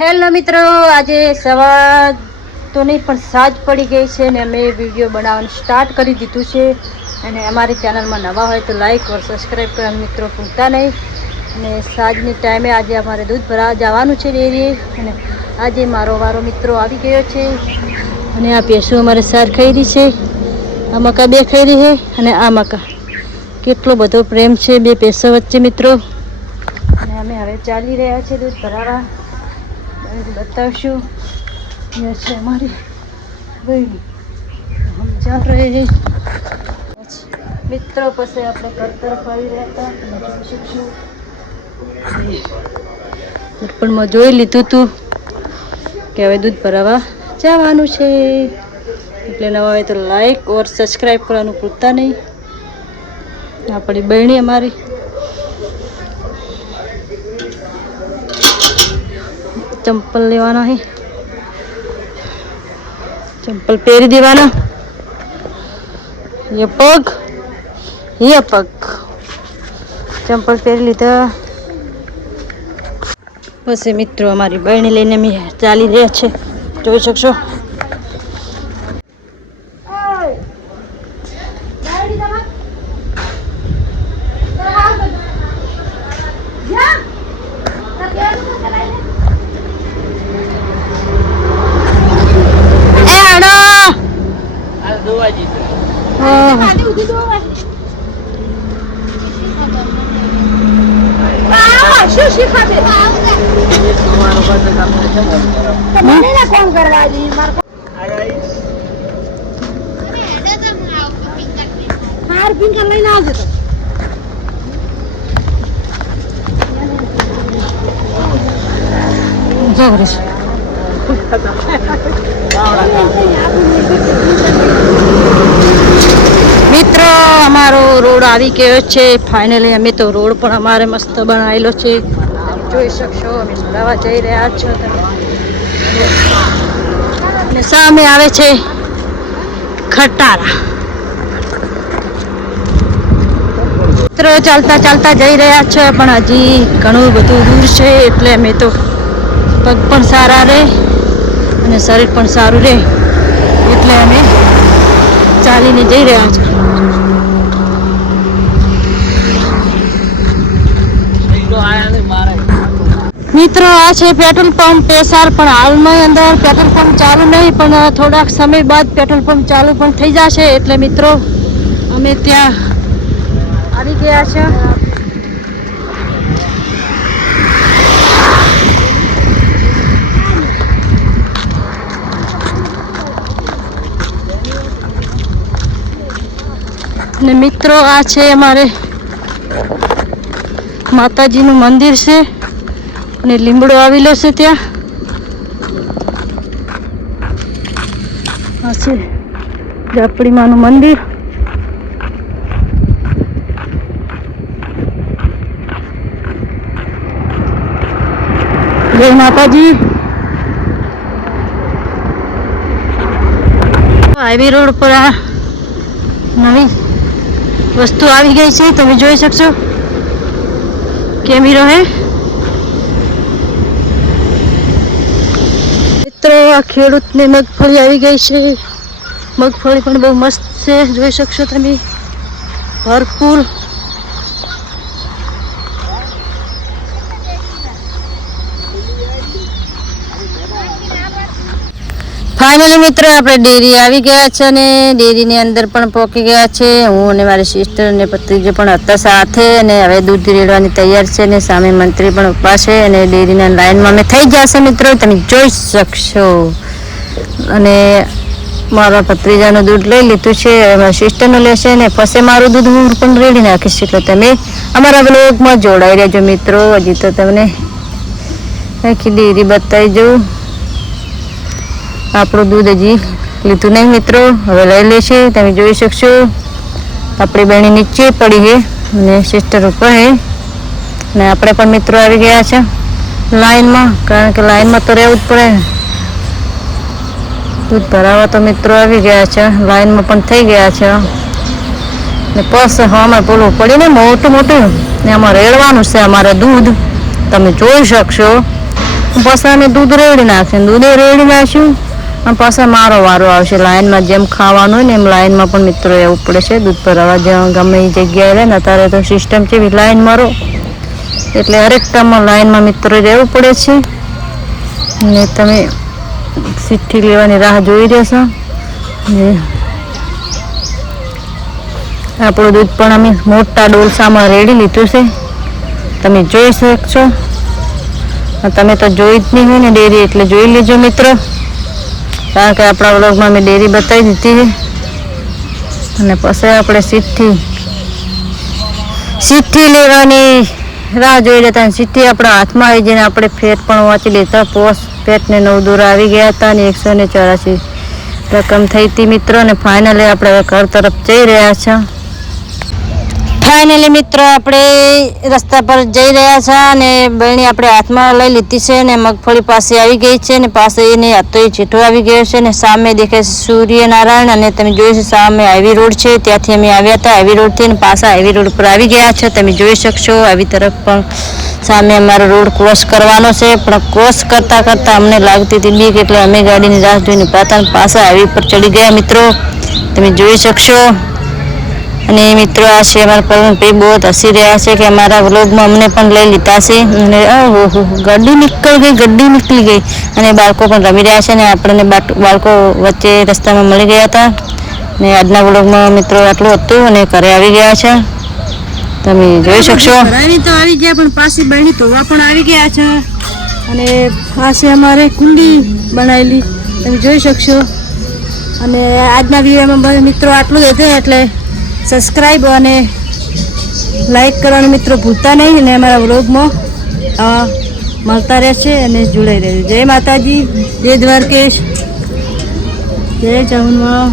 Hello મિત્રો, આજે સવાર તો નહીં પણ સાંજ પડી ગઈ છે ને અમે વિડીયો બનાવવાનું સ્ટાર્ટ કરી દીધું છે. અને અમારી ચેનલમાં નવા હોય તો લાઈક ઓર સબસ્ક્રાઈબ કરવાનું મિત્રો ભૂલતા નહીં. અને સાંજની ટાઈમે આજે અમારે દૂધ ભરાવા જવાનું છે ડેરીએ. અને આજે મારો વારો મિત્રો આવી ગયો છે. અને આ ભેંસો અમારે સાર ખાઈ રહી છે, આ મકા બે ખાઈ રહી છે અને આ મકા. કેટલો બધો પ્રેમ છે બે ભેંસો વચ્ચે મિત્રો. અને અમે હવે ચાલી રહ્યા છીએ દૂધ ભરાવા. બતાવશું છે અમારી બહેન હમ જા રહે હે મિત્રો. પછી આપણે ઘર તરફ આવી રહ્યા હતા, તમે જોઈ શકશો. પણ મેં જોઈ લીધું હતું કે હવે દૂધ ભરાવા જવાનું છે. એટલે નવા હોય તો લાઈક ઓર સબસ્ક્રાઈબ કરવાનું ભૂલતા નહીં. આપણી બહેણી અમારી चंपल लेवाना है, चंपल पहरी देवाना. ये पग चंपल पहरी लीधा. પછી મિત્રો અમારી બહેને લઈને અમે ચાલી રહ્યા છે, જોઈ શકશો. મિત્રો અમારો રોડ આવી ગયો છે ફાઇનલી. અમે તો રોડ પણ અમારે મસ્ત બનાવેલો છે, જોઈ શકશો. અમે ભરાવા જઈ રહ્યા છો અને સામે આવે છે ખટારા. મિત્રો ચાલતા ચાલતા જઈ રહ્યા છે, પણ હજી ઘણું બધું દૂર છે. એટલે અમે તો પગ પણ સારા રહે અને શરીર પણ સારું રહે એટલે અમે ચાલીને જઈ રહ્યા છીએ. મિત્રો આ છે પેટ્રોલ પંપ પેસાર, પણ હાલમાં અંદર પેટ્રોલ પંપ ચાલુ નહીં, પણ થોડાક સમય બાદ પેટ્રોલ પંપ ચાલુ પણ થઈ જશે. એટલે મિત્રો અમે ત્યાં આવી ગયા છે. ને મિત્રો આ છે અમારે માતાજીનું મંદિર છે અને લીમડો આવેલો છે ત્યાં. આ છે જાપડી માનું મંદિર. જય માતાજી. હાઈવે રોડ પર આ નવી વસ્તુ આવી ગઈ છે, તમે જોઈ શકશો. કેમેરો હે મિત્રો. આ ખેડૂતને મગફળી આવી ગઈ છે. મગફળી પણ બહુ મસ્ત છે, જોઈ શકશો તમે. ભરપૂર ફાઇનલી મિત્રો આપણે ડેરી આવી ગયા છે અને ડેરીની અંદર પણ પહોંચી ગયા છે. હું અને મારી સિસ્ટર અને ભત્રીજો પણ હતા સાથે. અને હવે દૂધ રેડવાની તૈયાર છે અને સામે મંત્રી પણ ઊભા છે અને ડેરીના લાઈનમાં અમે થઈ જશે મિત્રો, તમે જોઈ શકશો. અને મારા ભત્રીજાનું દૂધ લઈ લીધું છે, મારા સિસ્ટરનું લેશે ને પછી મારું દૂધ હું પણ રેડી નાખીશ. એટલે તમે અમારા બ્લોગમાં જોડાઈ રહેજો મિત્રો. હજી તો તમને આખી ડેરી બતાવી જવું. આપણું દૂધ હજી લીધું નહીં મિત્રો, હવે લઈ લેશે, તમે જોઈ શકશો. આપણી બહેની નીચે પડી છે અને સિસ્ટર ઉપર છે. અને આપણે પણ મિત્રો આવી ગયા છે લાઈનમાં, કારણ કે લાઈનમાં તો રહેવું જ પડે. દૂધ ભરાવા તો મિત્રો આવી ગયા છે, લાઈનમાં પણ થઈ ગયા છે. ને બસ આમાં પેલું પડી ને મોટું ને આમાં રેડવાનું છે અમારે દૂધ, તમે જોઈ શકશો. પછી અમે દૂધ રેડી નાખશું, દૂધ રેડી નાખશું અને પછી મારો વારો આવશે. લાઈનમાં જેમ ખાવાનું હોય ને એમ લાઈનમાં પણ મિત્રો એવું પડે છે દૂધ ભરાવા ગમે એ જગ્યાએ રહે ને. અત્યારે તો સિસ્ટમ છે લાઈન મારો, એટલે હરેક કામમાં લાઈનમાં મિત્રો રહેવું પડે છે. ને તમે ચિઠ્ઠી લેવાની રાહ જોઈ રહેશો. ને આપણું દૂધ પણ અમે મોટા ડોલસામાં રેડી લીધું છે, તમે જોઈ શકશો. તમે તો જોઈ જ નહીં હોય ને ડેરી, એટલે જોઈ લેજો મિત્રો, કારણ કે આપણા વ્લોગમાં મેં ડેરી બતાવી દીધી છે. અને પછી આપણે ચિઠ્ઠી લેવાની રાહ જોઈ લેતા. ચિઠ્ઠી આપણા હાથમાં આવી જઈને આપણે ફેટ પણ વાંચી લેતા. ફેટને 9 દોરા આવી ગયા હતા અને 184 રકમ થઈ હતી મિત્રો. અને ફાઇનલી આપણે હવે ઘર તરફ જઈ રહ્યા છે. ફાઇનલી મિત્રો આપણે રસ્તા પર જઈ રહ્યા છે અને બહેણી આપણે હાથમાં લઈ લીધી છે ને મગફળી પાસે આવી ગઈ છે ને પાસે એને હતો એ ચીઠો આવી ગયો છે ને સામે દેખાય છે સૂર્યનારાયણ. અને તમે જોઈ શકો સામે હાઈવે રોડ છે, ત્યાંથી અમે આવ્યા હતા હાઈવે રોડથી ને પાછા હાઈવે રોડ પર આવી ગયા છે. તમે જોઈ શકશો આવી તરફ પણ સામે અમારો રોડ ક્રોસ કરવાનો છે, પણ ક્રોસ કરતાં કરતાં અમને લાગતી હતી બીક, એટલે અમે ગાડીની રાહ જોઈને પાછા હાઈવે પર ચડી ગયા મિત્રો, તમે જોઈ શકશો. અને મિત્રો આ છે અમારા પવનભાઈ, બહુ હસી રહ્યા છે કે અમારા વ્લોગમાં અમને પણ લઈ લીધા છે. અને ગાડી નીકળી ગઈ અને બાળકો પણ રમી રહ્યા છે ને આપણને બાળકો વચ્ચે રસ્તામાં મળી ગયા હતા. ને આજના વ્લોગમાં મિત્રો આટલું હતું અને ઘરે આવી ગયા છે, તમે જોઈ શકશો. તો આવી ગયા પણ પાછી બહેણી ધોવા પણ આવી ગયા છે. અને આ છે અમારે કુંડી બનાવેલી, તમે જોઈ શકશો. અને આજના વિડીયોમાં મિત્રો આટલું જ હતું, એટલે સબસ્ક્રાઈબ અને લાઈક કરવાનું મિત્રો ભૂલતા નહીં. અને અમારા વ્લોગમાં મળતા રહેશે અને જોડાઈ રહેશે. જય માતાજી, જય દ્વારકેશ, જય ચામુંડમાં.